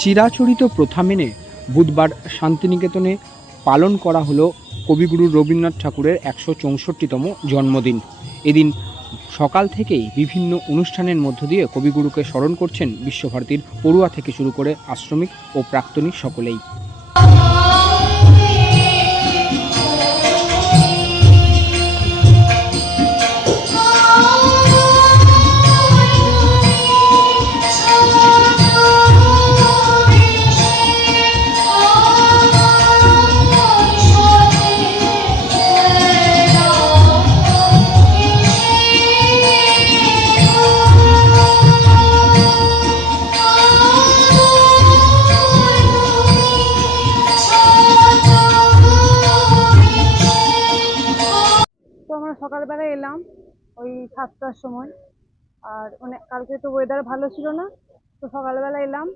চিরাচরিত প্রথা মেনে বুধবার শান্তিনিকেতনে পালন করা হলো কবিগুরু রবীন্দ্রনাথ ঠাকুরের ১৬৪তম জন্মদিন। এদিন সকাল থেকেই বিভিন্ন অনুষ্ঠানের মধ্য দিয়ে কবিগুরুকে স্মরণ করছেন বিশ্বভারতীর পড়ুয়া থেকে শুরু করে আশ্রমিক ও প্রাক্তনী সকলেই। তো আমরা সকালবেলা এলাম ওই 7টার সময়। আর মানে কালকে তো ওয়েদার ভালো ছিল না, তো সকালবেলা এলাম।